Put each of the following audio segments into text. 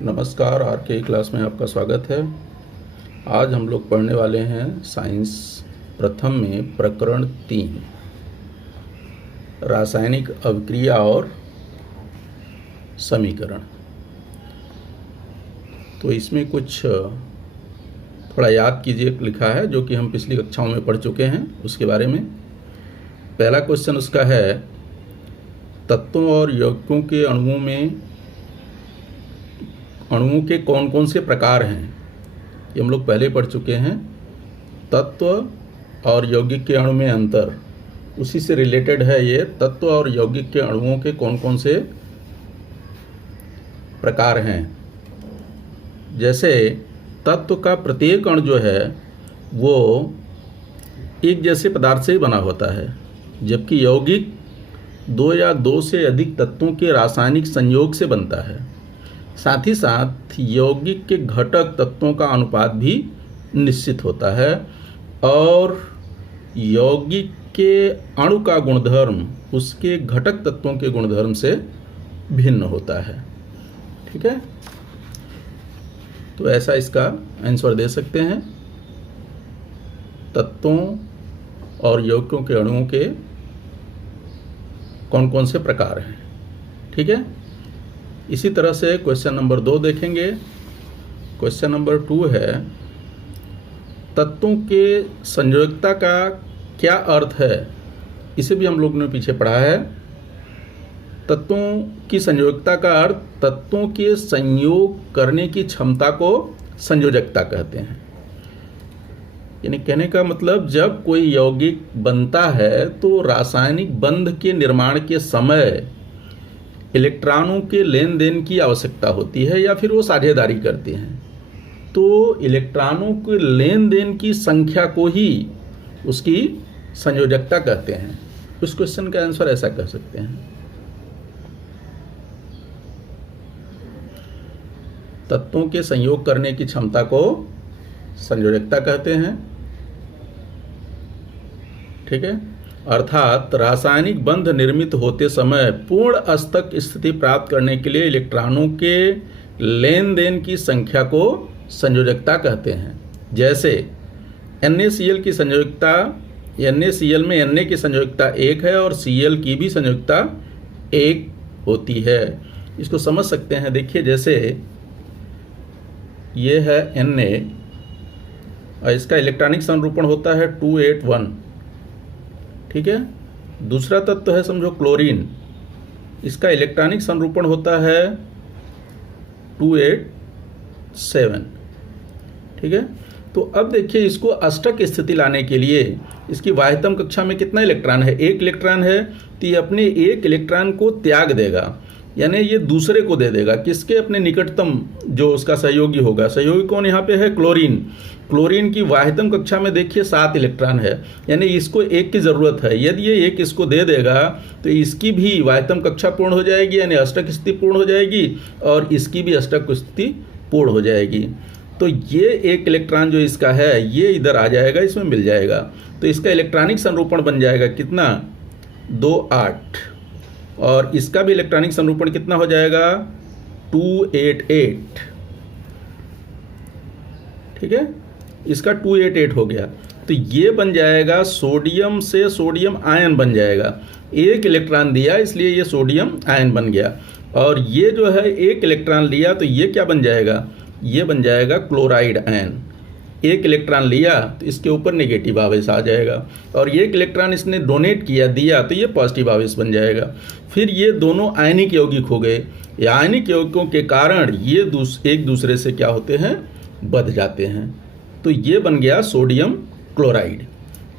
नमस्कार, आर के क्लास में आपका स्वागत है। आज हम लोग पढ़ने वाले हैं साइंस प्रथम में प्रकरण 3 रासायनिक अभिक्रिया और समीकरण। तो इसमें कुछ थोड़ा याद कीजिए, लिखा है जो कि हम पिछली कक्षाओं में पढ़ चुके हैं उसके बारे में। पहला क्वेश्चन उसका है, तत्वों और यौगिकों के अणुओं के कौन कौन से प्रकार हैं। ये हम लोग पहले पढ़ चुके हैं। तत्व और यौगिक के अणु में अंतर, उसी से रिलेटेड है ये। तत्व और यौगिक के अणुओं के कौन कौन से प्रकार हैं। जैसे तत्व का प्रत्येक अणु जो है वो एक जैसे पदार्थ से ही बना होता है, जबकि यौगिक दो या दो से अधिक तत्वों के रासायनिक संयोग से बनता है। साथ ही साथ यौगिक के घटक तत्वों का अनुपात भी निश्चित होता है और यौगिक के अणु का गुणधर्म उसके घटक तत्वों के गुणधर्म से भिन्न होता है। ठीक है, तो ऐसा इसका आंसर दे सकते हैं। तत्वों और यौगिकों के अणुओं के कौन कौन से प्रकार हैं। ठीक है, इसी तरह से क्वेश्चन नंबर 2 देखेंगे। क्वेश्चन नंबर 2 है, तत्वों के संयोजकता का क्या अर्थ है। इसे भी हम लोग ने पीछे पढ़ा है। तत्वों की संयोजकता का अर्थ तत्वों के संयोग करने की क्षमता को संयोजकता कहते हैं। यानी कहने का मतलब, जब कोई यौगिक बनता है तो रासायनिक बंध के निर्माण के समय इलेक्ट्रॉनों के लेन देन की आवश्यकता होती है या फिर वो साझेदारी करते हैं, तो इलेक्ट्रॉनों के लेन देन की संख्या को ही उसकी संयोजकता कहते हैं। उस क्वेश्चन का आंसर ऐसा कह सकते हैं। तत्वों के संयोग करने की क्षमता को संयोजकता कहते हैं। ठीक है, अर्थात रासायनिक बंध निर्मित होते समय पूर्ण अस्तक स्थिति प्राप्त करने के लिए इलेक्ट्रॉनों के लेन देन की संख्या को संयोजकता कहते हैं। जैसे NaCl की संयोजकता, NaCl में Na की संयोजकता 1 है और Cl की भी संयोजकता 1 होती है। इसको समझ सकते हैं। देखिए, जैसे ये है Na और इसका इलेक्ट्रॉनिक संरूपण होता है 281। ठीक है, दूसरा तत्व है समझो क्लोरीन, इसका इलेक्ट्रॉनिक संरूपण होता है 287। ठीक है, तो अब देखिए, इसको अष्टक स्थिति लाने के लिए इसकी वाह्यतम कक्षा में कितना इलेक्ट्रॉन है, 1 इलेक्ट्रॉन है, तो ये अपने 1 इलेक्ट्रॉन को त्याग देगा, यानी ये दूसरे को दे देगा। किसके? अपने निकटतम जो उसका सहयोगी होगा। सहयोगी कौन यहाँ पे है? क्लोरीन। क्लोरीन की वाह्यतम कक्षा में देखिए 7 इलेक्ट्रॉन है, यानी इसको 1 की ज़रूरत है। यदि ये 1 इसको दे देगा तो इसकी भी वाह्यतम कक्षा पूर्ण हो जाएगी, यानी अष्टक स्थिति पूर्ण हो जाएगी और इसकी भी अष्टक स्थिति पूर्ण हो जाएगी। तो ये 1 इलेक्ट्रॉन जो इसका है ये इधर आ जाएगा, इसमें मिल जाएगा, तो इसका इलेक्ट्रॉनिक संरूपण बन जाएगा कितना? 2-8। और इसका भी इलेक्ट्रॉनिक संरूपण कितना हो जाएगा? 288। ठीक है, इसका 288 हो गया, तो ये बन जाएगा सोडियम से सोडियम आयन बन जाएगा। 1 इलेक्ट्रॉन दिया इसलिए ये सोडियम आयन बन गया। और ये जो है 1 इलेक्ट्रॉन लिया तो ये क्या बन जाएगा? ये बन जाएगा क्लोराइड आयन। 1 इलेक्ट्रॉन लिया तो इसके ऊपर नेगेटिव आवेश आ जाएगा, और 1 इलेक्ट्रॉन इसने डोनेट किया, दिया, तो ये पॉजिटिव आवेश बन जाएगा। फिर ये दोनों आयनिक यौगिक हो गए। ये आयनिक यौगिकों के कारण ये एक दूसरे से क्या होते हैं? बंध जाते हैं। तो ये बन गया सोडियम क्लोराइड।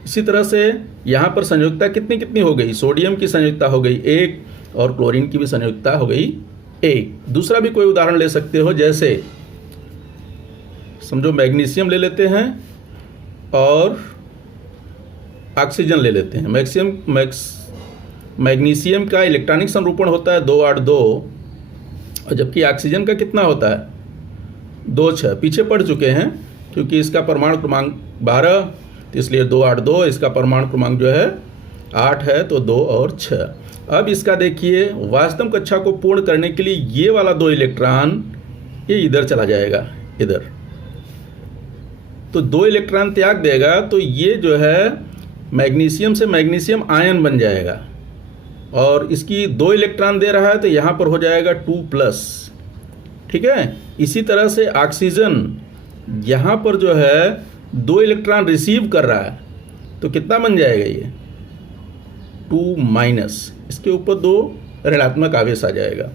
इसी तरह से यहाँ पर संयोजकता कितनी कितनी हो गई? सोडियम की संयोजकता हो गई 1 और क्लोरीन की भी संयोजकता हो गई 1। दूसरा भी कोई उदाहरण ले सकते हो, जैसे समझो मैग्नीशियम ले लेते हैं और ऑक्सीजन ले लेते हैं। मैग्नीशियम का इलेक्ट्रॉनिक संरूपण होता है 282 और जबकि ऑक्सीजन का कितना होता है? 26। पीछे पढ़ चुके हैं, क्योंकि इसका परमाणु क्रमांक 12, तो इसलिए 282, इसका परमाणु क्रमांक जो है 8 है, तो 2 और 6। अब इसका देखिए, वास्तव कक्षा को पूर्ण करने के लिए ये वाला 2 इलेक्ट्रॉन ये इधर चला जाएगा, इधर, तो 2 इलेक्ट्रॉन त्याग देगा, तो ये जो है मैग्नीशियम से मैग्नीशियम आयन बन जाएगा, और इसकी 2 इलेक्ट्रॉन दे रहा है तो यहाँ पर हो जाएगा 2+, ठीक है। इसी तरह से ऑक्सीजन यहाँ पर जो है 2 इलेक्ट्रॉन रिसीव कर रहा है, तो कितना बन जाएगा ये 2-, इसके ऊपर 2 ऋणात्मक आवेश आ जाएगा।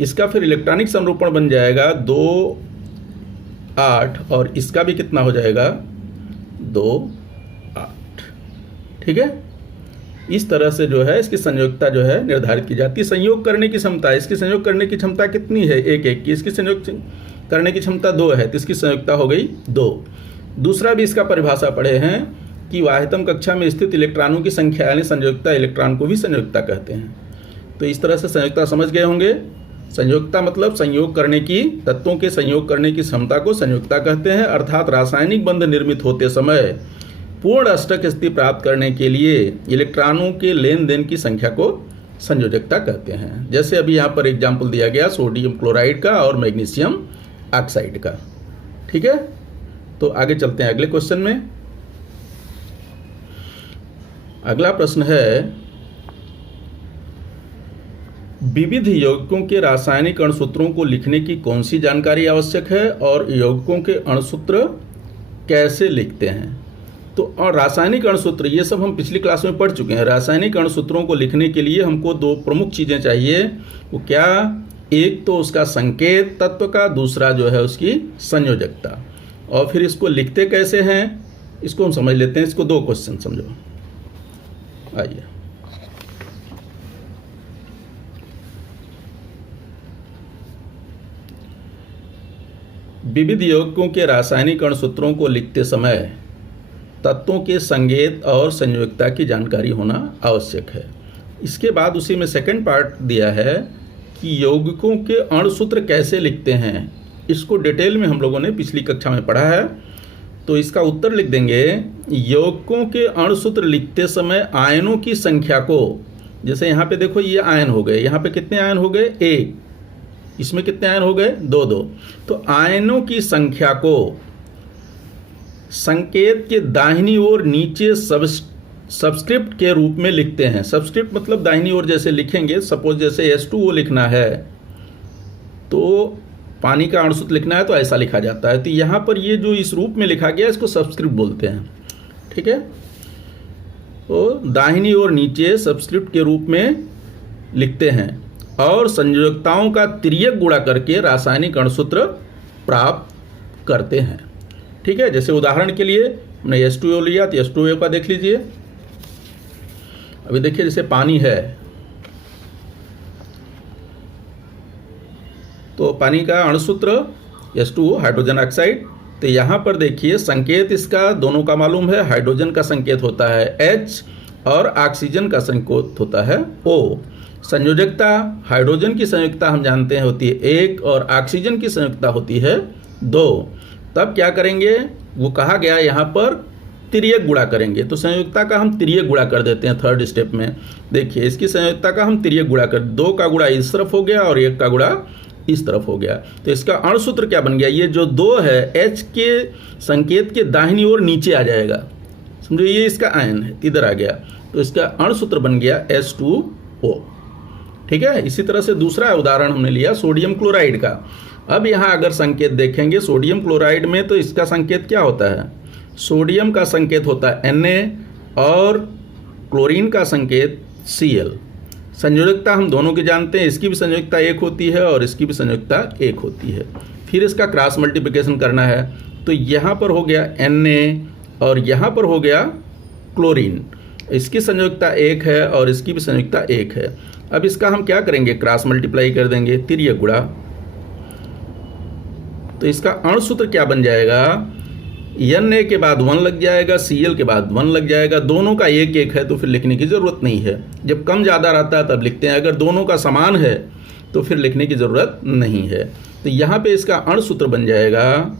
इसका फिर इलेक्ट्रॉनिक संरूपण बन जाएगा 2-8, और इसका भी कितना हो जाएगा 2-8, ठीक है। इस तरह से जो है इसकी संयोजकता जो है निर्धारित की जाती है। संयोग करने की क्षमता, इसकी संयोग करने की क्षमता कितनी है 1-1 की, इसकी संयोग करने की क्षमता 2 है, तो इसकी संयोजकता हो गई 2। दूसरा भी इसका परिभाषा पढ़े हैं कि वाह्यतम कक्षा में स्थित इलेक्ट्रॉनों की संख्या यानी संयोजकता, इलेक्ट्रॉन को भी संयोजकता कहते हैं। तो इस तरह से संयोजकता समझ गए होंगे। संयोजकता मतलब संयोग करने की, तत्वों के संयोग करने की क्षमता को संयोजकता कहते हैं, अर्थात रासायनिक बंध निर्मित होते समय पूर्ण अष्टक स्थिति प्राप्त करने के लिए इलेक्ट्रॉनों के लेन देन की संख्या को संयोजकता कहते हैं। जैसे अभी यहाँ पर एग्जाम्पल दिया गया सोडियम क्लोराइड का और मैग्नीशियम ऑक्साइड का, ठीक है। तो आगे चलते हैं अगले क्वेश्चन में। अगला प्रश्न है, विविध यौगिकों के रासायनिक अणुसूत्रों को लिखने की कौन सी जानकारी आवश्यक है और यौगिकों के अणुसूत्र कैसे लिखते हैं। तो और रासायनिक अणुसूत्र ये सब हम पिछली क्लास में पढ़ चुके हैं। रासायनिक अणुसूत्रों को लिखने के लिए हमको 2 प्रमुख चीज़ें चाहिए, वो क्या, एक तो उसका संकेत तत्व का, दूसरा जो है उसकी संयोजकता। और फिर इसको लिखते कैसे हैं इसको हम समझ लेते हैं। इसको 2 क्वेश्चन समझो, आइए। विविध यौगिकों के रासायनिक अणुसूत्रों को लिखते समय तत्वों के संकेत और संयोजकता की जानकारी होना आवश्यक है। इसके बाद उसी में सेकंड पार्ट दिया है कि यौगिकों के अणुसूत्र कैसे लिखते हैं। इसको डिटेल में हम लोगों ने पिछली कक्षा में पढ़ा है, तो इसका उत्तर लिख देंगे। यौगिकों के अणुसूत्र लिखते समय आयनों की संख्या को, जैसे यहाँ पे देखो ये आयन हो गए, यहाँ पे कितने आयन हो गए 1, इसमें कितने आयन हो गए 2-2, तो आयनों की संख्या को संकेत के दाहिनी ओर नीचे सबस्क्रिप्ट के रूप में लिखते हैं। सबस्क्रिप्ट मतलब दाहिनी ओर जैसे लिखेंगे, सपोज जैसे H2O लिखना है तो पानी का अणुसूत्र लिखना है तो ऐसा लिखा जाता है। तो यहाँ पर ये जो इस रूप में लिखा गया इसको सबस्क्रिप्ट बोलते हैं, ठीक है। तो दाहिनी ओर नीचे सबस्क्रिप्ट के रूप में लिखते हैं और संयोजकताओं का तिर्यक गुणा करके रासायनिक अणुसूत्र प्राप्त करते हैं, ठीक है। जैसे उदाहरण के लिए हमने H2O लिया तो H2O का देख लीजिए। अभी देखिए जैसे पानी है तो पानी का अणुसूत्र H2O हाइड्रोजन ऑक्साइड। तो यहाँ पर देखिए संकेत इसका दोनों का मालूम है, हाइड्रोजन का संकेत होता है H और ऑक्सीजन का संकेत होता है O। संयोजकता, हाइड्रोजन की संयोजकता हम जानते हैं होती है 1 और ऑक्सीजन की संयोजकता होती है 2। तब क्या करेंगे, वो कहा गया यहाँ पर तिर्यक गुणा करेंगे। तो संयोजकता का हम तिर्यक गुणा कर देते हैं थर्ड स्टेप में। देखिए इसकी संयोजकता का हम तिर्यक गुणा कर, 2 का गुणा इस तरफ हो गया और 1 का गुणा इस तरफ हो गया। तो इसका अणुसूत्र क्या बन गया, ये जो 2 है H के संकेत के दाहिनी ओर नीचे आ जाएगा, समझो ये इसका आयन है इधर आ गया, तो इसका अणुसूत्र बन गया H2O, ठीक है। इसी तरह से दूसरा उदाहरण हमने लिया सोडियम क्लोराइड का। अब यहाँ अगर संकेत देखेंगे सोडियम क्लोराइड में तो इसका संकेत क्या होता है, सोडियम का संकेत होता है Na और क्लोरीन का संकेत Cl। संयोजकता हम दोनों की जानते हैं, इसकी भी संयोजकता 1 होती है और इसकी भी संयोजकता 1 होती है। फिर इसका क्रॉस मल्टीप्लिकेशन करना है तो यहाँ पर हो गया Na और यहाँ पर हो गया क्लोरीन, इसकी संयोजकता 1 है और इसकी भी संयोजकता 1 है। अब इसका हम क्या करेंगे, क्रॉस मल्टीप्लाई कर देंगे, तिर्यक गुणा। तो इसका अणुसूत्र क्या बन जाएगा, Na के बाद 1 लग जाएगा, Cl के बाद 1 लग जाएगा। दोनों का 1-1 है तो फिर लिखने की ज़रूरत नहीं है। जब कम ज़्यादा रहता है तब लिखते हैं, अगर दोनों का समान है तो फिर लिखने की ज़रूरत नहीं है। तो यहाँ पे इसका अणुसूत्र बन जाएगा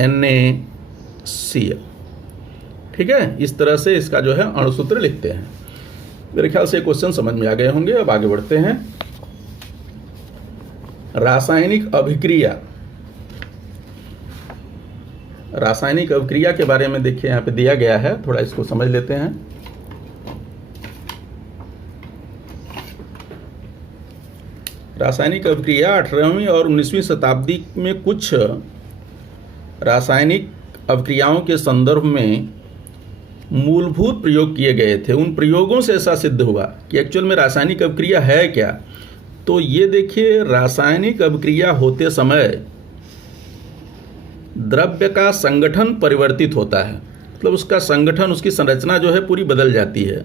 NaCl, ठीक है। इस तरह से इसका जो है अणुसूत्र लिखते हैं। मेरे ख्याल से क्वेश्चन समझ में आ गए होंगे। अब आगे बढ़ते हैं। रासायनिक अभिक्रिया, रासायनिक अभिक्रिया के बारे में देखिए यहाँ पे दिया गया है, थोड़ा इसको समझ लेते हैं। रासायनिक अभिक्रिया 18वीं और 19वीं शताब्दी में कुछ रासायनिक अभिक्रियाओं के संदर्भ में मूलभूत प्रयोग किए गए थे। उन प्रयोगों से ऐसा सिद्ध हुआ कि एक्चुअल में रासायनिक अभिक्रिया है क्या। तो ये देखिए, रासायनिक अभिक्रिया होते समय द्रव्य का संगठन परिवर्तित होता है, मतलब उसका संगठन, उसकी संरचना जो है पूरी बदल जाती है।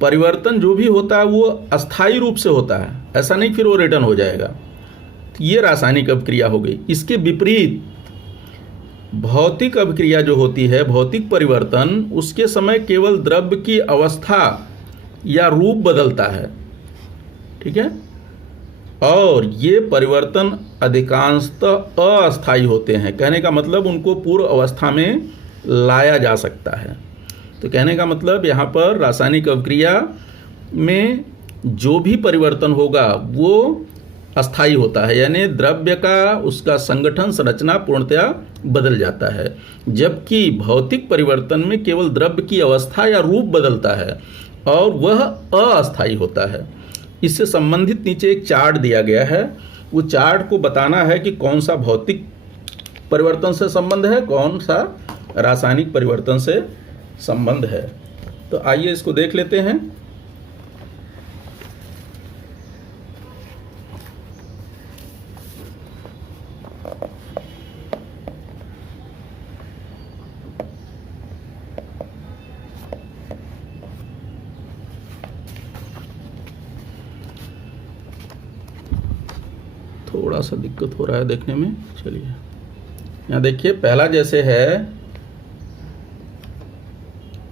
परिवर्तन जो भी होता है वो अस्थायी रूप से होता है, ऐसा नहीं फिर वो रिटर्न हो जाएगा। तो ये रासायनिक अभिक्रिया हो गई। इसके विपरीत भौतिक अभिक्रिया जो होती है, भौतिक परिवर्तन, उसके समय केवल द्रव्य की अवस्था या रूप बदलता है, ठीक है। और ये परिवर्तन अधिकांशतः अस्थायी होते हैं। कहने का मतलब उनको पूर्व अवस्था में लाया जा सकता है। तो कहने का मतलब यहाँ पर रासायनिक अभिक्रिया में जो भी परिवर्तन होगा वो अस्थायी होता है, यानी द्रव्य का, उसका संगठन, संरचना पूर्णतया बदल जाता है। जबकि भौतिक परिवर्तन में केवल द्रव्य की अवस्था या रूप बदलता है और वह अस्थायी होता है। इससे संबंधित नीचे एक चार्ट दिया गया है। वो चार्ट को बताना है कि कौन सा भौतिक परिवर्तन से संबंध है, कौन सा रासायनिक परिवर्तन से संबंध है। तो आइए इसको देख लेते हैं। थोड़ा सा दिक्कत हो रहा है देखने में, चलिए यहाँ देखिए। पहला जैसे है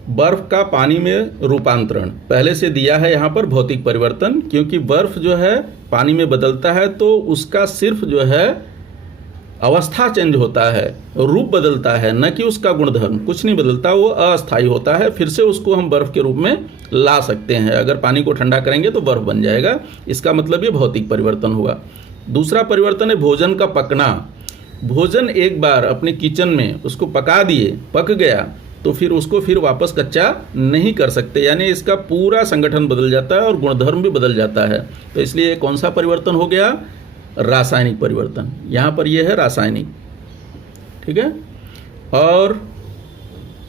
बर्फ का पानी में रूपांतरण, पहले से दिया है यहाँ पर भौतिक परिवर्तन, क्योंकि बर्फ जो है पानी में बदलता है तो उसका सिर्फ जो है अवस्था चेंज होता है, रूप बदलता है, न कि उसका गुणधर्म। कुछ नहीं बदलता, वो अस्थायी होता है। फिर से उसको हम बर्फ के रूप में ला सकते हैं। अगर पानी को ठंडा करेंगे तो बर्फ बन जाएगा। इसका मतलब ये भौतिक परिवर्तन हुआ। दूसरा परिवर्तन है भोजन का पकना। भोजन एक बार अपने किचन में उसको पका दिए, पक गया, तो फिर उसको फिर वापस कच्चा नहीं कर सकते, यानी इसका पूरा संगठन बदल जाता है और गुणधर्म भी बदल जाता है। तो इसलिए कौन सा परिवर्तन हो गया? रासायनिक परिवर्तन। यहाँ पर यह है रासायनिक, ठीक है। और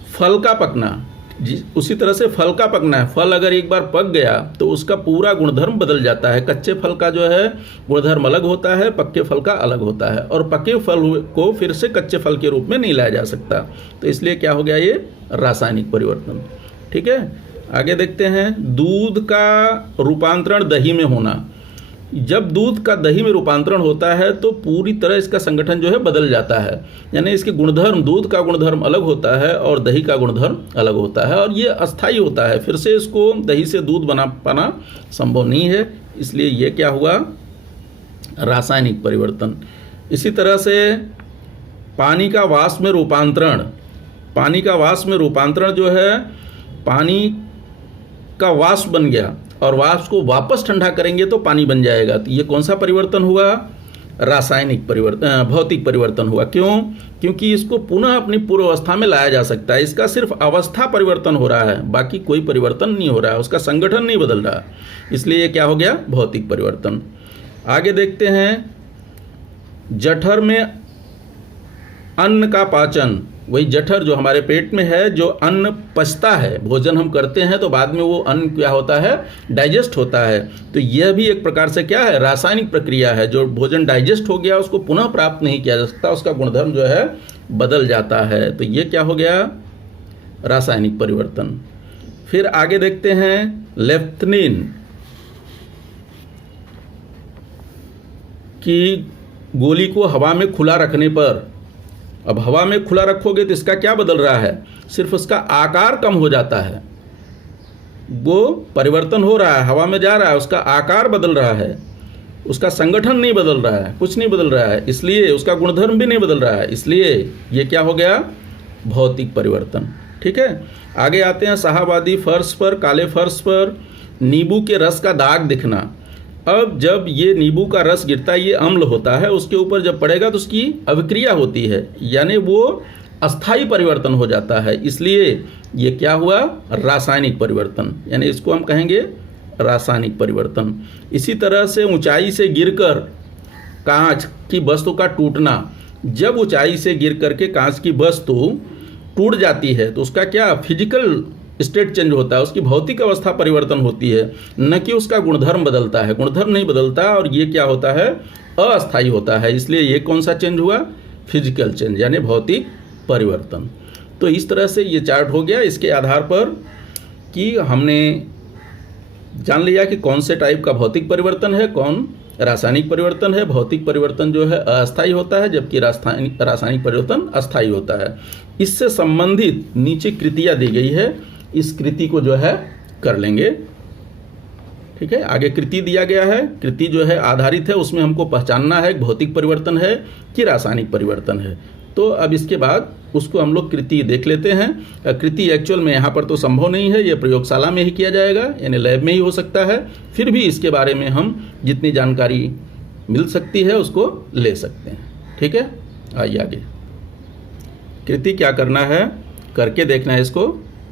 फल का पकना, उसी तरह से फल का पकना है। फल अगर एक बार पक गया तो उसका पूरा गुणधर्म बदल जाता है। कच्चे फल का जो है गुणधर्म अलग होता है, पक्के फल का अलग होता है, और पके फल को फिर से कच्चे फल के रूप में नहीं लाया जा सकता। तो इसलिए क्या हो गया? ये रासायनिक परिवर्तन, ठीक है। आगे देखते हैं, दूध का रूपांतरण दही में होना। जब दूध का दही में रूपांतरण होता है तो पूरी तरह इसका संगठन जो है बदल जाता है, यानी इसके गुणधर्म, दूध का गुणधर्म अलग होता है और दही का गुणधर्म अलग होता है, और ये अस्थायी होता है। फिर से इसको दही से दूध बना पाना संभव नहीं है। इसलिए ये क्या हुआ? रासायनिक परिवर्तन। इसी तरह से पानी का वाष्प में रूपांतरण। पानी का वाष्प में रूपांतरण जो है, पानी का वाष्प बन गया और वाष्प को वापस ठंडा करेंगे तो पानी बन जाएगा। तो ये कौन सा परिवर्तन हुआ? रासायनिक परिवर्तन, भौतिक परिवर्तन हुआ। क्यों? क्योंकि इसको पुनः अपनी पूर्व अवस्था में लाया जा सकता है। इसका सिर्फ अवस्था परिवर्तन हो रहा है, बाकी कोई परिवर्तन नहीं हो रहा है, उसका संगठन नहीं बदल रहा। इसलिए ये क्या हो गया? भौतिक परिवर्तन। आगे देखते हैं, जठर में अन्न का पाचन। वही जठर जो हमारे पेट में है, जो अन्न पचता है, भोजन हम करते हैं तो बाद में वो अन्न क्या होता है? डाइजेस्ट होता है। तो यह भी एक प्रकार से क्या है? रासायनिक प्रक्रिया है। जो भोजन डाइजेस्ट हो गया उसको पुनः प्राप्त नहीं किया जा सकता, उसका गुणधर्म जो है बदल जाता है। तो ये क्या हो गया? रासायनिक परिवर्तन। फिर आगे देखते हैं, लेफ्थिनिन की गोली को हवा में खुला रखने पर, अब हवा में खुला रखोगे तो इसका क्या बदल रहा है? सिर्फ उसका आकार कम हो जाता है। वो परिवर्तन हो रहा है, हवा में जा रहा है, उसका आकार बदल रहा है, उसका संगठन नहीं बदल रहा है, कुछ नहीं बदल रहा है, इसलिए उसका गुणधर्म भी नहीं बदल रहा है। इसलिए ये क्या हो गया? भौतिक परिवर्तन, ठीक है। आगे आते हैं, शाहबादी फर्श पर, काले फर्श पर नींबू के रस का दाग दिखना। अब जब ये नींबू का रस गिरता है, ये अम्ल होता है, उसके ऊपर जब पड़ेगा तो उसकी अभिक्रिया होती है, यानी वो अस्थाई परिवर्तन हो जाता है। इसलिए ये क्या हुआ, रासायनिक परिवर्तन, यानी इसको हम कहेंगे रासायनिक परिवर्तन। इसी तरह से ऊंचाई से गिरकर कांच की वस्तु का टूटना, जब ऊंचाई से गिर करके कांच की वस्तु टूट जाती है तो उसका क्या फिजिकल स्टेट चेंज होता है, उसकी भौतिक अवस्था परिवर्तन होती है, न कि उसका गुणधर्म बदलता है। गुणधर्म नहीं बदलता और ये क्या होता है, अस्थायी होता है। इसलिए ये कौन सा चेंज हुआ, फिजिकल चेंज, यानी भौतिक परिवर्तन। तो इस तरह से ये चार्ट हो गया। इसके आधार पर कि हमने जान लिया कि कौन से टाइप का भौतिक परिवर्तन है, कौन रासायनिक परिवर्तन है। भौतिक परिवर्तन जो है अस्थायी होता है, जबकि रासायनिक परिवर्तन अस्थायी होता है। इससे संबंधित नीचे कृतियाँ दी गई है, इस कृति को जो है कर लेंगे। ठीक है, आगे कृति दिया गया है, कृति जो है आधारित है, उसमें हमको पहचानना है भौतिक परिवर्तन है कि रासायनिक परिवर्तन है। तो अब इसके बाद उसको हम लोग कृति देख लेते हैं। कृति एक्चुअल में यहाँ पर तो संभव नहीं है, ये प्रयोगशाला में ही किया जाएगा, यानी लैब में ही हो सकता है। फिर भी इसके बारे में हम जितनी जानकारी मिल सकती है उसको ले सकते हैं। ठीक है, आइए आगे। कृति क्या करना है, करके देखना है, इसको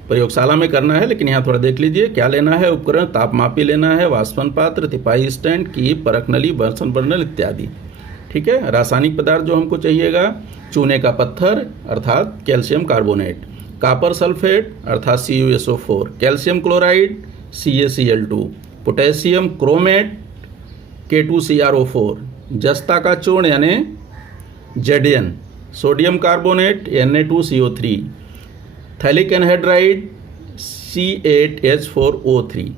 प्रयोगशाला में करना है, लेकिन यहाँ थोड़ा देख लीजिए क्या लेना है। उपकरण तापमापी लेना है, वाष्पन पात्र, तिपाही स्टैंड, की परख नली, बर्तन बर्नल इत्यादि। ठीक है, रासायनिक पदार्थ जो हमको चाहिएगा, चूने का पत्थर अर्थात कैल्शियम कार्बोनेट, कॉपर सल्फेट अर्थात CuSO4, calcium chloride CaCl2, potassium chromate K2CrO4, जस्ता का चूर्ण यानी Zn, sodium carbonate Na2CO3, phthalic anhydride C8H4O3।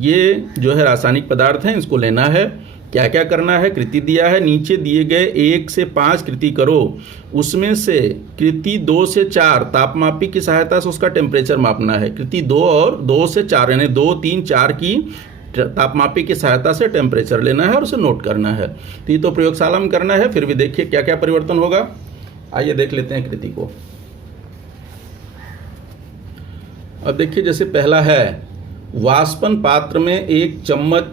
ये जो है रासायनिक पदार्थ हैं, इसको लेना है। क्या क्या करना है, कृति दिया है, नीचे दिए गए 1 से 5 कृति करो, उसमें से कृति 2 से 4 तापमापी की सहायता से उसका टेम्परेचर मापना है। कृति 2 और 2 से 4 यानी 2, 3, 4 की तापमापी की सहायता से टेम्परेचर लेना है और उसे नोट करना है। तो ये तो प्रयोगशाला में करना है, फिर भी देखिए क्या क्या परिवर्तन होगा। आइए देख लेते हैं कृति को। अब देखिए, जैसे पहला है, वाष्पन पात्र में 1 चम्मच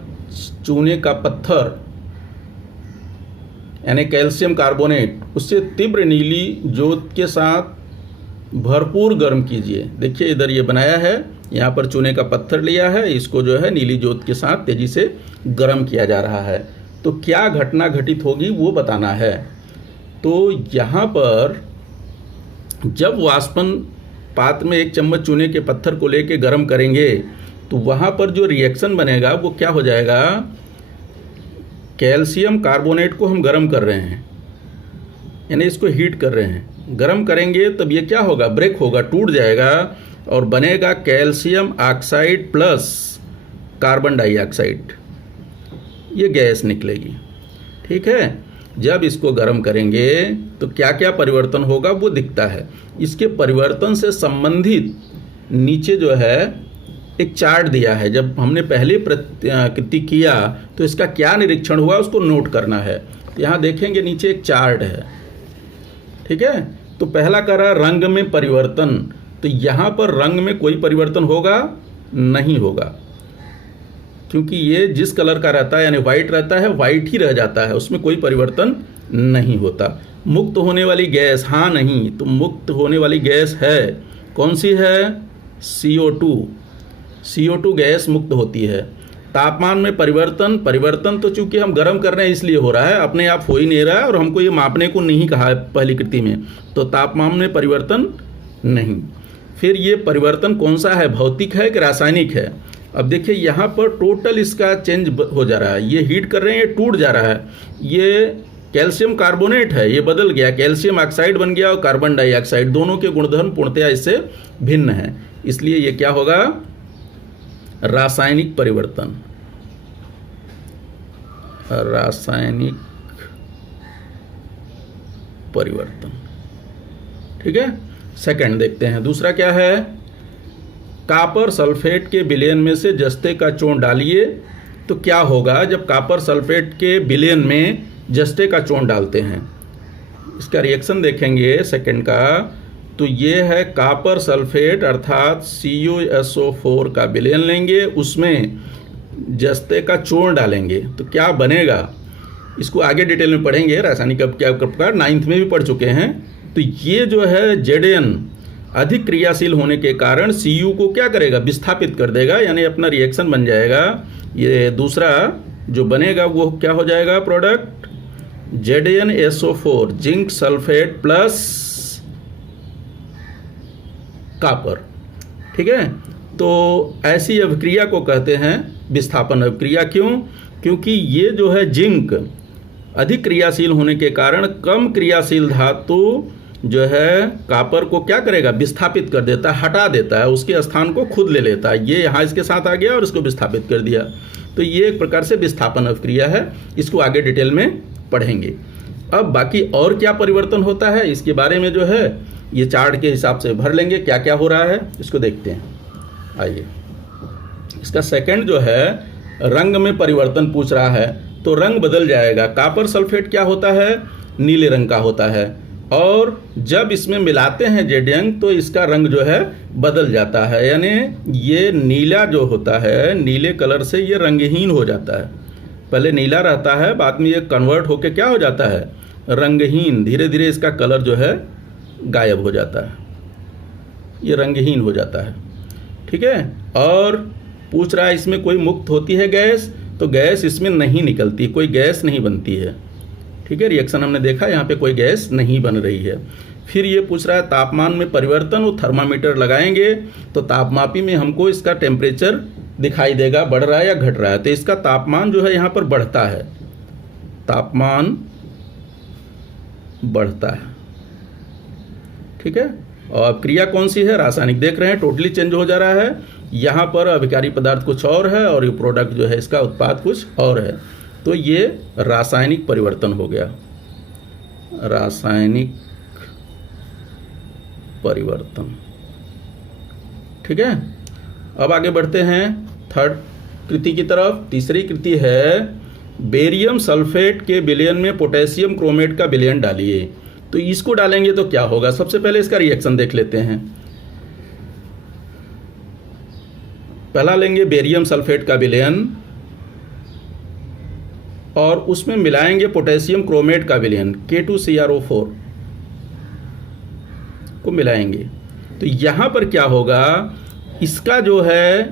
चूने का पत्थर यानी कैल्शियम कार्बोनेट, उससे तीव्र नीली ज्योत के साथ भरपूर गर्म कीजिए। देखिए इधर ये बनाया है, यहाँ पर चूने का पत्थर लिया है, इसको जो है नीली ज्योत के साथ तेजी से गर्म किया जा रहा है। तो क्या घटना घटित होगी वो बताना है। तो यहाँ पर जब वाष्पन पात्र में 1 चम्मच चूने के पत्थर को लेके गर्म करेंगे तो वहाँ पर जो रिएक्शन बनेगा वो क्या हो जाएगा, कैल्शियम कार्बोनेट को हम गर्म कर रहे हैं, यानी इसको हीट कर रहे हैं। गर्म करेंगे तब ये क्या होगा, ब्रेक होगा, टूट जाएगा और बनेगा calcium oxide plus carbon dioxide, ये गैस निकलेगी। ठीक है, जब इसको गर्म करेंगे तो क्या क्या परिवर्तन होगा वो दिखता है। इसके परिवर्तन से संबंधित नीचे जो है एक चार्ट दिया है। जब हमने पहले कृति किया तो इसका क्या निरीक्षण हुआ उसको नोट करना है। तो यहाँ देखेंगे नीचे एक चार्ट है। ठीक है, तो पहला कर रहा है रंग में परिवर्तन। तो यहाँ पर रंग में कोई परिवर्तन होगा नहीं होगा, क्योंकि ये जिस कलर का रहता है यानी वाइट रहता है, वाइट ही रह जाता है, उसमें कोई परिवर्तन नहीं होता। मुक्त होने वाली गैस, हाँ नहीं, तो मुक्त होने वाली गैस है, कौन सी है, CO2 गैस मुक्त होती है। तापमान में परिवर्तन तो चूंकि हम गर्म कर रहे हैं इसलिए हो रहा है, अपने आप हो ही नहीं रहा है और हमको ये मापने को नहीं कहा है पहली कृति में, तो तापमान में परिवर्तन नहीं। फिर ये परिवर्तन कौन सा है, भौतिक है कि रासायनिक है। अब देखिए यहाँ पर टोटल इसका चेंज हो जा रहा है, ये हीट कर रहे हैं, ये टूट जा रहा है। ये कैल्शियम कार्बोनेट है, ये बदल गया, कैल्शियम ऑक्साइड बन गया और कार्बन डाइऑक्साइड, दोनों के गुणधर्म पूर्णतया इससे भिन्न है, इसलिए ये क्या होगा, रासायनिक परिवर्तन। रासायनिक परिवर्तन। ठीक है, सेकंड देखते हैं, दूसरा क्या है, कॉपर सल्फेट के विलयन में से जस्ते का चूर्ण डालिए। तो क्या होगा जब कॉपर सल्फेट के विलयन में जस्ते का चूर्ण डालते हैं, इसका रिएक्शन देखेंगे सेकंड का। तो ये है कॉपर सल्फेट अर्थात CuSO4 का विलयन लेंगे, उसमें जस्ते का चूर्ण डालेंगे तो क्या बनेगा, इसको आगे डिटेल में पढ़ेंगे, रासायनिक अभिक्रिया का प्रकार 9th में भी पढ़ चुके हैं। तो ये जो है Zn अधिक क्रियाशील होने के कारण Cu को क्या करेगा, विस्थापित कर देगा, यानी अपना रिएक्शन बन जाएगा। ये दूसरा जो बनेगा वो क्या हो जाएगा, product ZnSO4 zinc sulphate plus copper. ठीक है, तो ऐसी अभिक्रिया को कहते हैं विस्थापन अभिक्रिया। क्यों? क्योंकि ये जो है जिंक अधिक क्रियाशील होने के कारण कम क्रियाशील धातु जो है कॉपर को क्या करेगा, विस्थापित कर देता है, हटा देता है, उसके स्थान को खुद ले लेता है। ये यहाँ इसके साथ आ गया और इसको विस्थापित कर दिया। तो ये एक प्रकार से विस्थापन अभिक्रिया है, इसको आगे डिटेल में पढ़ेंगे। अब बाकी और क्या परिवर्तन होता है इसके बारे में जो है ये चार्ट के हिसाब से भर लेंगे, क्या क्या हो रहा है इसको देखते हैं। आइए, इसका सेकंड जो है रंग में परिवर्तन पूछ रहा है, तो रंग बदल जाएगा। कॉपर सल्फेट क्या होता है, नीले रंग का होता है, और जब इसमें मिलाते हैं Zn तो इसका रंग जो है बदल जाता है, यानी ये नीला जो होता है, नीले कलर से ये रंगहीन हो जाता है। पहले नीला रहता है, बाद में ये कन्वर्ट होके क्या हो जाता है, रंगहीन। धीरे धीरे इसका कलर जो है गायब हो जाता है, ये रंगहीन हो जाता है। ठीक है, और पूछ रहा है इसमें कोई मुक्त होती है गैस, तो गैस इसमें नहीं निकलती, कोई गैस नहीं बनती है। ठीक है, रिएक्शन हमने देखा, यहाँ पे कोई गैस नहीं बन रही है। फिर ये पूछ रहा है तापमान में परिवर्तन, वो थर्मामीटर लगाएंगे तो तापमापी में हमको इसका टेम्परेचर दिखाई देगा, बढ़ रहा है या घट रहा है। तो इसका तापमान जो है यहाँ पर बढ़ता है, तापमान बढ़ता है। ठीक है, और क्रिया कौन सी है, रासायनिक। देख रहे हैं टोटली चेंज हो जा रहा है, यहाँ पर अभिकारी पदार्थ कुछ और है और ये प्रोडक्ट जो है इसका उत्पाद कुछ और है। तो ये रासायनिक परिवर्तन हो गया, रासायनिक परिवर्तन। ठीक है, अब आगे बढ़ते हैं थर्ड कृति की तरफ। तीसरी कृति है बेरियम सल्फेट के विलयन में पोटेशियम क्रोमेट का विलयन डालिए। तो इसको डालेंगे तो क्या होगा, सबसे पहले इसका रिएक्शन देख लेते हैं। पहला लेंगे बेरियम सल्फेट का विलयन और उसमें मिलाएंगे पोटेशियम क्रोमेट का विलयन K2CrO4 को मिलाएंगे। तो यहाँ पर क्या होगा, इसका जो है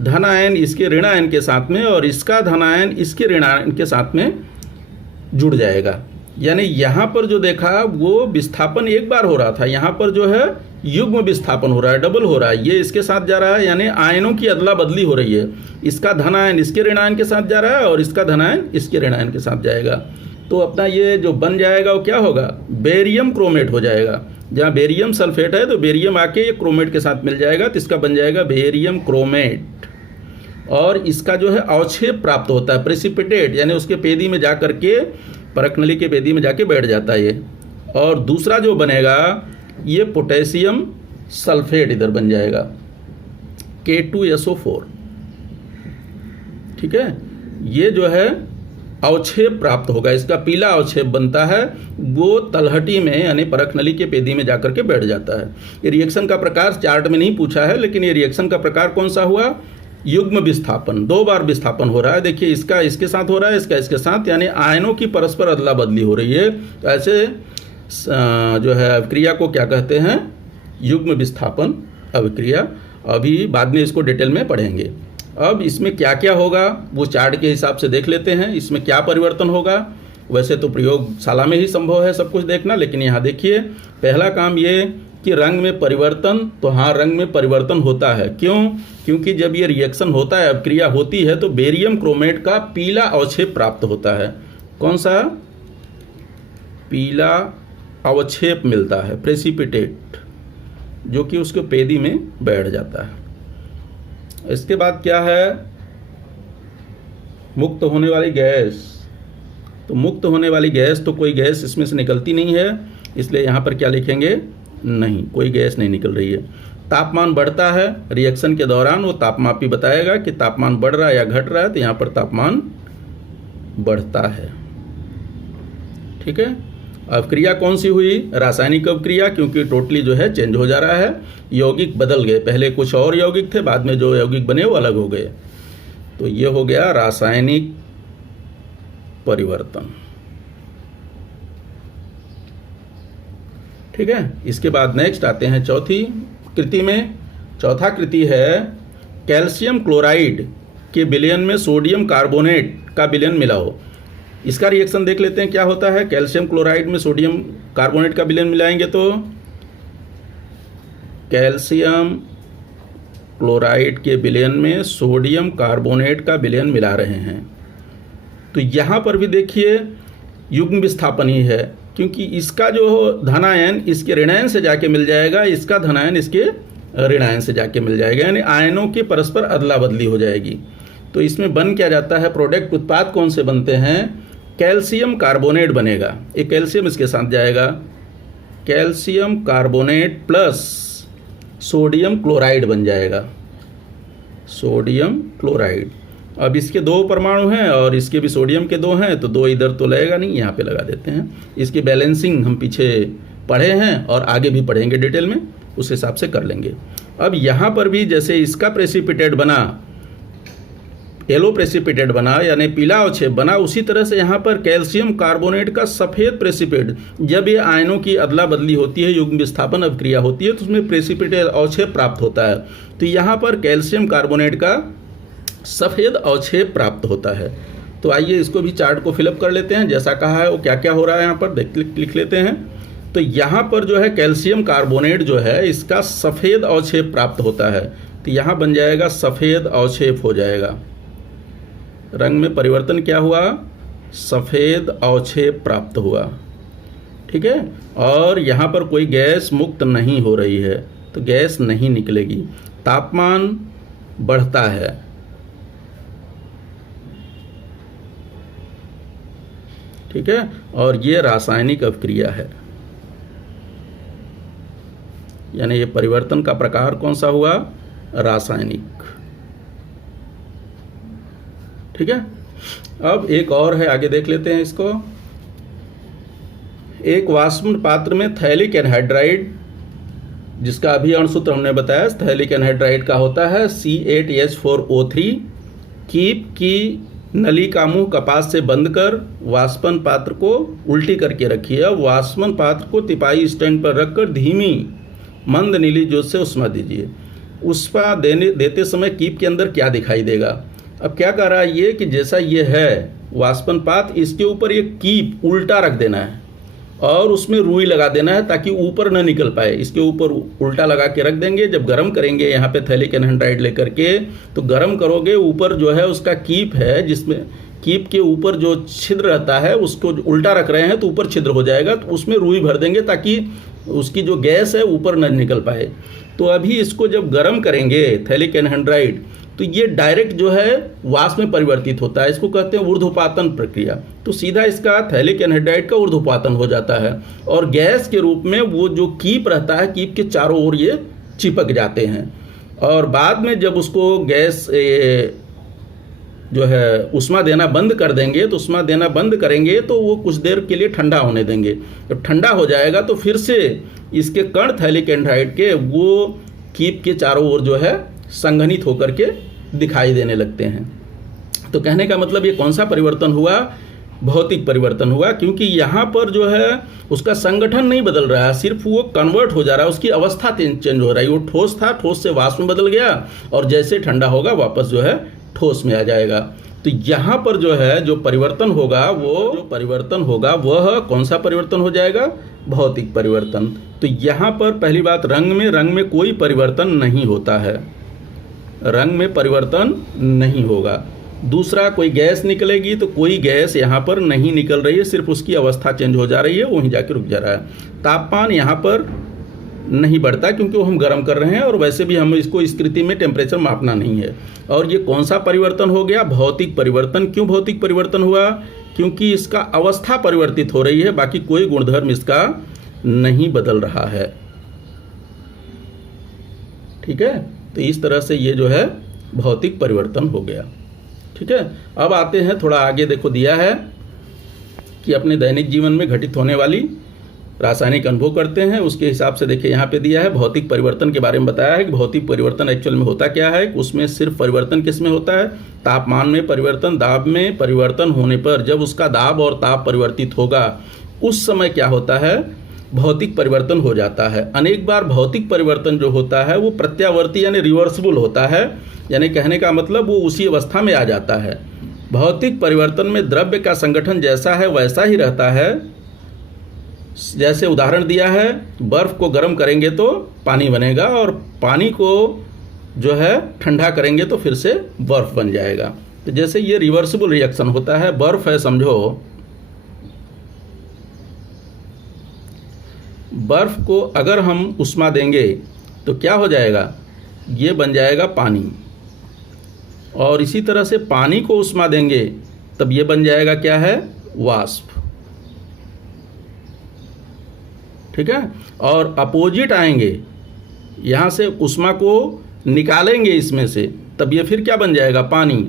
धन आयन इसके ऋण आयन के साथ में और इसका धन आयन इसके ऋण आयन के साथ में जुड़ जाएगा। यानी यहाँ पर जो देखा वो विस्थापन एक बार हो रहा था, यहाँ पर जो है युग्म विस्थापन हो रहा है, डबल हो रहा है। ये इसके साथ जा रहा है, यानी आयनों की अदला बदली हो रही है। इसका धन आयन इसके ऋण आयन के साथ जा रहा है और इसका धन आयन इसके ऋण आयन के साथ जाएगा। तो अपना ये जो बन जाएगा वो क्या होगा, बेरियम क्रोमेट हो जाएगा। जहाँ बेरियम सल्फेट है तो बेरियम आके ये क्रोमेट के साथ मिल जाएगा, तो इसका बन जाएगा बेरियम क्रोमेट। और इसका जो है अवक्षेप प्राप्त होता है, प्रेसिपिटेट, यानी उसके पेदी में जा करके, परख नली के पेदी में जाके बैठ जाता है ये। और दूसरा जो बनेगा ये पोटेशियम सल्फेट इधर बन जाएगा K2SO4। ठीक है, ये जो है अवक्षेप प्राप्त होगा, इसका पीला अवक्षेप बनता है, वो तलहटी में यानी परख नली के पेदी में जाकर के बैठ जाता है। ये रिएक्शन का प्रकार चार्ट में नहीं पूछा है, लेकिन ये रिएक्शन का प्रकार कौन सा हुआ, युग्म विस्थापन। 2 बार विस्थापन हो रहा है। देखिए इसका इसके साथ हो रहा है, इसका इसके साथ, यानी आयनों की परस्पर अदला बदली हो रही है। ऐसे जो है अभिक्रिया को क्या कहते हैं, युग्म विस्थापन अभिक्रिया। अभी बाद में इसको डिटेल में पढ़ेंगे। अब इसमें क्या क्या होगा वो चार्ट के हिसाब से देख लेते हैं, इसमें क्या परिवर्तन होगा। वैसे तो प्रयोगशाला में ही संभव है सब कुछ देखना, लेकिन यहाँ देखिए पहला काम ये कि रंग में परिवर्तन। तो हाँ, रंग में परिवर्तन होता है। क्यों? क्योंकि जब ये रिएक्शन होता है, अभिक्रिया होती है, तो बेरियम क्रोमेट का पीला अवक्षेप प्राप्त होता है। कौन सा? पीला अवक्षेप मिलता है, प्रेसिपिटेट, जो कि उसके पेदी में बैठ जाता है। इसके बाद क्या है, मुक्त होने वाली गैस। तो मुक्त होने वाली गैस, तो कोई गैस इसमें से निकलती नहीं है, इसलिए यहाँ पर क्या लिखेंगे, नहीं, कोई गैस नहीं निकल रही है। तापमान बढ़ता है रिएक्शन के दौरान, वो तापमापी बताएगा कि तापमान बढ़ रहा है या घट रहा है, तो यहाँ पर तापमान बढ़ता है। ठीक है, अभिक्रिया कौन सी हुई, रासायनिक अभिक्रिया, क्योंकि टोटली जो है चेंज हो जा रहा है, यौगिक बदल गए, पहले कुछ और यौगिक थे, बाद में जो यौगिक बने वो अलग हो गए। तो ये हो गया रासायनिक परिवर्तन। ठीक है, इसके बाद नेक्स्ट आते हैं चौथी कृति में। चौथा कृति है कैल्शियम क्लोराइड के विलयन में सोडियम कार्बोनेट का विलयन मिलाओ। इसका रिएक्शन देख लेते हैं क्या होता है। कैल्शियम क्लोराइड में सोडियम कार्बोनेट का विलयन मिलाएंगे तो कैल्शियम क्लोराइड के विलयन में सोडियम कार्बोनेट का विलयन मिला रहे हैं। तो यहाँ पर भी देखिए युग्म विस्थापन ही है, क्योंकि इसका जो धनायन इसके ऋणायन से जाके मिल जाएगा, इसका धनायन इसके ऋणायन से जाके मिल जाएगा, यानी आयनों की परस्पर अदला बदली हो जाएगी। तो इसमें बन क्या जाता है, प्रोडक्ट उत्पाद कौन से बनते हैं, कैल्शियम कार्बोनेट बनेगा। एक कैल्शियम इसके साथ जाएगा, calcium carbonate plus sodium chloride बन जाएगा, सोडियम क्लोराइड। अब इसके 2 परमाणु हैं और इसके भी सोडियम के 2 हैं, तो 2 इधर तो लगेगा नहीं, यहाँ पे लगा देते हैं। इसकी बैलेंसिंग हम पीछे पढ़े हैं और आगे भी पढ़ेंगे डिटेल में, उस हिसाब से कर लेंगे। अब यहाँ पर भी जैसे इसका प्रेसिपिटेट बना, येलो प्रेसिपिटेट बना यानी पीला अवक्षेप बना, उसी तरह से यहाँ पर कैल्शियम कार्बोनेट का सफ़ेद प्रेसिपिटेट, जब ये आयनों की अदला बदली होती है, युग्म विस्थापन अभिक्रिया होती है, तो उसमें प्रेसिपिटेट अवक्षेप प्राप्त होता है। तो यहाँ पर कैल्शियम कार्बोनेट का सफ़ेद अवक्षेप प्राप्त होता है। तो आइए इसको भी चार्ट को फिलअप कर लेते हैं, जैसा कहा है वो क्या क्या हो रहा है यहाँ पर लिख लेते हैं। तो यहाँ पर जो है कैल्शियम कार्बोनेट जो है इसका सफ़ेद अवक्षेप प्राप्त होता है, तो यहाँ बन जाएगा सफ़ेद अवक्षेप हो जाएगा। रंग में परिवर्तन क्या हुआ, सफ़ेद अवक्षेप प्राप्त हुआ। ठीक है, और यहाँ पर कोई गैस मुक्त नहीं हो रही है, तो गैस नहीं निकलेगी। तापमान बढ़ता है, ठीक है, और ये रासायनिक अभिक्रिया है, यानी ये परिवर्तन का प्रकार कौन सा हुआ, रासायनिक। ठीक है, अब एक और है, आगे देख लेते हैं इसको। एक वाष्पन पात्र में थैलिक एनहाइड्राइड, जिसका अभी अणुसूत्र हमने बताया, थैलिक एनहाइड्राइड का होता है C8H4O3। कीप की नली का मुंह कपास से बंद कर वाष्पन पात्र को उल्टी करके रखिए। अब वाष्पन पात्र को तिपाई स्टैंड पर रखकर धीमी मंद नीली ज्योत से उष्मा दीजिए। उष्मा देते समय कीप के अंदर क्या दिखाई देगा। अब क्या कह रहा है ये कि जैसा ये है वाष्पन पात्र, इसके ऊपर ये कीप उल्टा रख देना है और उसमें रुई लगा देना है ताकि ऊपर न निकल पाए। इसके ऊपर उल्टा लगा के रख देंगे। जब गर्म करेंगे यहाँ पे थैलिक एनहाइड्राइड लेकर के, तो गर्म करोगे, ऊपर जो है उसका कीप है, जिसमें कीप के ऊपर जो छिद्र रहता है उसको उल्टा रख रहे हैं तो ऊपर छिद्र हो जाएगा, तो उसमें रुई भर देंगे ताकि उसकी जो गैस है ऊपर न निकल पाए। तो अभी इसको जब गर्म करेंगे थैलिक एनहाइड्राइड, तो ये डायरेक्ट जो है वाष्प में परिवर्तित होता है, इसको कहते हैं ऊर्ध्वपातन प्रक्रिया। तो सीधा इसका थैलिक एनहाइड्राइड का ऊर्ध्वपातन हो जाता है और गैस के रूप में वो जो कीप रहता है, कीप के चारों ओर ये चिपक जाते हैं। और बाद में जब उसको गैस जो है उष्मा देना बंद कर देंगे, तो उष्मा देना बंद करेंगे तो वो कुछ देर के लिए ठंडा होने देंगे। जब ठंडा हो जाएगा तो फिर से इसके कण थैलिक एनहाइड्राइड के वो कीप के चारों ओर जो है संघनित होकर के दिखाई देने लगते हैं। तो कहने का मतलब ये कौन सा परिवर्तन हुआ, भौतिक परिवर्तन हुआ, क्योंकि यहाँ पर जो है उसका संगठन नहीं बदल रहा है, सिर्फ वो कन्वर्ट हो जा रहा है, उसकी अवस्था चेंज हो रही है। वो ठोस था, ठोस से वाष्प में बदल गया और जैसे ठंडा होगा वापस जो है ठोस में आ जाएगा। तो यहाँ पर जो है जो परिवर्तन होगा, वो जो परिवर्तन होगा वह कौन सा परिवर्तन हो जाएगा, भौतिक परिवर्तन। तो यहाँ पर पहली बात, रंग में कोई परिवर्तन नहीं होता है, रंग में परिवर्तन नहीं होगा। दूसरा, कोई गैस निकलेगी तो कोई गैस यहाँ पर नहीं निकल रही है, सिर्फ उसकी अवस्था चेंज हो जा रही है, वहीं जाके रुक जा रहा है। तापमान यहाँ पर नहीं बढ़ता क्योंकि वो हम गर्म कर रहे हैं और वैसे भी हम इसको इस कृति में टेम्परेचर मापना नहीं है। और ये कौन सा परिवर्तन हो गया, भौतिक परिवर्तन। क्यों भौतिक परिवर्तन हुआ, क्योंकि इसका अवस्था परिवर्तित हो रही है, बाकी कोई गुणधर्म इसका नहीं बदल रहा है। ठीक है, तो इस तरह से ये जो है भौतिक परिवर्तन हो गया। ठीक है, अब आते हैं थोड़ा आगे, देखो दिया है कि अपने दैनिक जीवन में घटित होने वाली रासायनिक अनुभव करते हैं, उसके हिसाब से देखिए यहाँ पे दिया है भौतिक परिवर्तन के बारे में बताया है कि भौतिक परिवर्तन एक्चुअल में होता क्या है। उसमें सिर्फ परिवर्तन किस में होता है, तापमान में परिवर्तन, दाब में परिवर्तन होने पर जब उसका दाब और ताप परिवर्तित होगा उस समय क्या होता है, भौतिक परिवर्तन हो जाता है। अनेक बार भौतिक परिवर्तन जो होता है वो प्रत्यावर्ती यानी रिवर्सिबल होता है, यानी कहने का मतलब वो उसी अवस्था में आ जाता है। भौतिक परिवर्तन में द्रव्य का संगठन जैसा है वैसा ही रहता है। जैसे उदाहरण दिया है, बर्फ़ को गर्म करेंगे तो पानी बनेगा और पानी को जो है ठंडा करेंगे तो फिर से बर्फ़ बन जाएगा। तो जैसे ये रिवर्सिबल रिएक्शन होता है, बर्फ़ है समझो, बर्फ़ को अगर हम उष्मा देंगे तो क्या हो जाएगा, ये बन जाएगा पानी। और इसी तरह से पानी को उष्मा देंगे तब ये बन जाएगा क्या है, वाष्प। ठीक है। और अपोजिट आएंगे, यहाँ से उष्मा को निकालेंगे इसमें से तब ये फिर क्या बन जाएगा, पानी।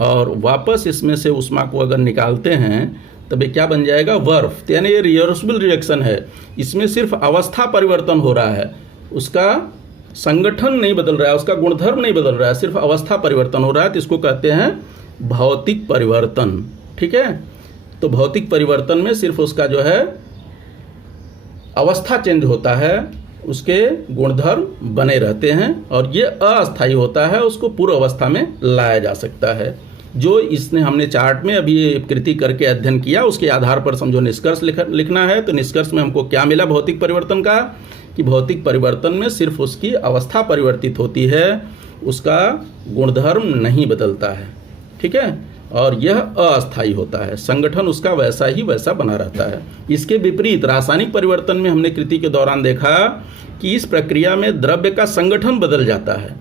और वापस इसमें से उष्मा को अगर निकालते हैं तब ये क्या बन जाएगा, बर्फ। यानी ये रिवर्सिबल रिएक्शन है, इसमें सिर्फ अवस्था परिवर्तन हो रहा है, उसका संगठन नहीं बदल रहा है, उसका गुणधर्म नहीं बदल रहा है, सिर्फ अवस्था परिवर्तन हो रहा है। तो इसको कहते हैं भौतिक परिवर्तन। ठीक है। तो भौतिक परिवर्तन में सिर्फ उसका जो है अवस्था चेंज होता है, उसके गुणधर्म बने रहते हैं और ये अस्थायी होता है, उसको पूर्व अवस्था में लाया जा सकता है। जो इसने हमने चार्ट में अभी ये कृति करके अध्ययन किया उसके आधार पर समझो निष्कर्ष लिखना है। तो निष्कर्ष में हमको क्या मिला भौतिक परिवर्तन का, कि भौतिक परिवर्तन में सिर्फ उसकी अवस्था परिवर्तित होती है, उसका गुणधर्म नहीं बदलता है। ठीक है। और यह अस्थायी होता है, संगठन उसका वैसा ही वैसा बना रहता है। इसके विपरीत रासायनिक परिवर्तन में हमने कृति के दौरान देखा कि इस प्रक्रिया में द्रव्य का संगठन बदल जाता है।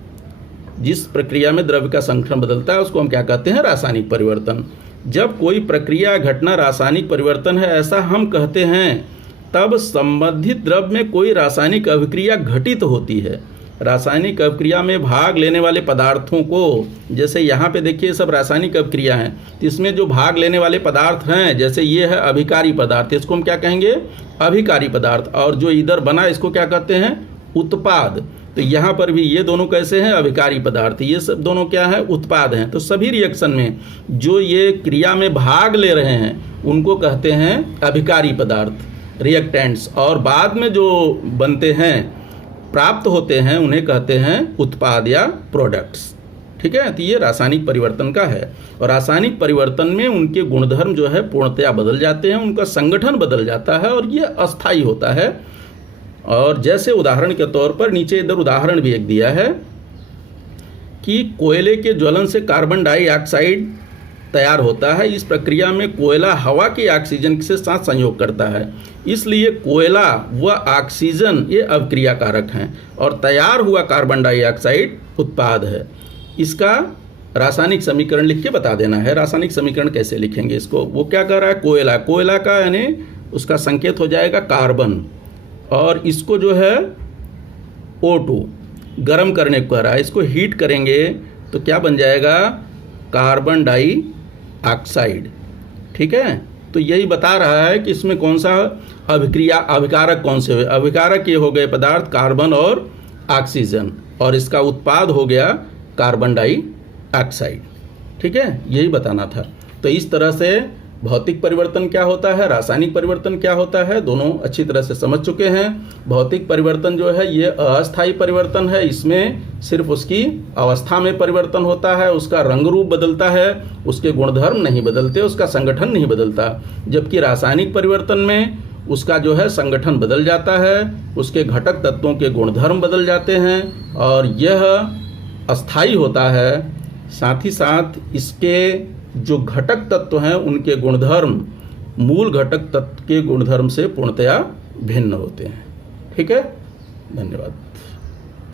जिस प्रक्रिया में द्रव्य का संगठन बदलता है उसको हम क्या कहते हैं, रासायनिक परिवर्तन। जब कोई प्रक्रिया घटना रासायनिक परिवर्तन है ऐसा हम कहते हैं तब संबंधित द्रव्य में कोई रासायनिक अभिक्रिया घटित होती है। रासायनिक अभिक्रिया में भाग लेने वाले पदार्थों को, जैसे यहाँ पे देखिए सब रासायनिक अभिक्रिया हैं, तो इसमें जो भाग लेने वाले पदार्थ हैं, जैसे ये है अभिकारी पदार्थ, इसको हम क्या कहेंगे, अभिकारी पदार्थ। और जो इधर बना इसको क्या कहते हैं, उत्पाद। तो यहाँ पर भी ये दोनों कैसे हैं, अभिकारी पदार्थ, ये सब दोनों क्या है, उत्पाद हैं। तो सभी रिएक्शन में जो ये क्रिया में भाग ले रहे हैं उनको कहते हैं अभिकारी पदार्थ, रिएक्टेंट्स। और बाद में जो बनते हैं, प्राप्त होते हैं, उन्हें कहते हैं उत्पाद या प्रोडक्ट्स। ठीक है। तो ये रासायनिक परिवर्तन का है। और रासायनिक परिवर्तन में उनके गुणधर्म जो है पूर्णतया बदल जाते हैं, उनका संगठन बदल जाता है और ये अस्थायी होता है। और जैसे उदाहरण के तौर पर नीचे इधर उदाहरण भी एक दिया है कि कोयले के ज्वलन से कार्बन डाइऑक्साइड तैयार होता है। इस प्रक्रिया में कोयला हवा के ऑक्सीजन के साथ संयोग करता है, इसलिए कोयला व ऑक्सीजन ये अभिक्रिया कारक हैं और तैयार हुआ कार्बन डाइऑक्साइड उत्पाद है। इसका रासायनिक समीकरण लिख के बता देना है। रासायनिक समीकरण कैसे लिखेंगे इसको, वो क्या कर रहा है, कोयला, कोयला का यानी उसका संकेत हो जाएगा कार्बन, और इसको जो है O2 गर्म करने को कह रहा है, इसको हीट करेंगे तो क्या बन जाएगा, कार्बन डाइऑक्साइड। ठीक है। तो यही बता रहा है कि इसमें कौन सा अभिक्रिया, अभिकारक कौन से हुए, अभिकारक ये हो गए पदार्थ कार्बन और ऑक्सीजन, और इसका उत्पाद हो गया कार्बन डाइऑक्साइड। ठीक है, यही बताना था। तो इस तरह से भौतिक परिवर्तन क्या होता है, रासायनिक परिवर्तन क्या होता है, दोनों अच्छी तरह से समझ चुके हैं। भौतिक परिवर्तन जो है ये अस्थायी परिवर्तन है, इसमें सिर्फ उसकी अवस्था में परिवर्तन होता है, उसका रंग रूप बदलता है, उसके गुणधर्म नहीं बदलते, उसका संगठन नहीं बदलता। जबकि रासायनिक परिवर्तन में उसका जो है संगठन बदल जाता है, उसके घटक तत्वों के गुणधर्म बदल जाते हैं और यह अस्थायी होता है। साथ ही साथ इसके जो घटक तत्व हैं उनके गुणधर्म मूल घटक तत्व के गुणधर्म से पूर्णतया भिन्न होते हैं। ठीक है, धन्यवाद।